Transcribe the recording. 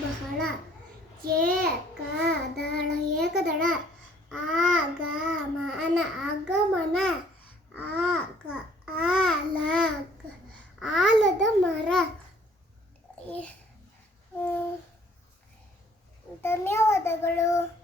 ಬಹಳ ಚ ದಳ ಏಕದಳ ಆ ಗ ಮನ ಅಗಮನ ಆ ಕ ಆಲ ಆಲದ ಮರ ಧನ್ಯವಾದಗಳು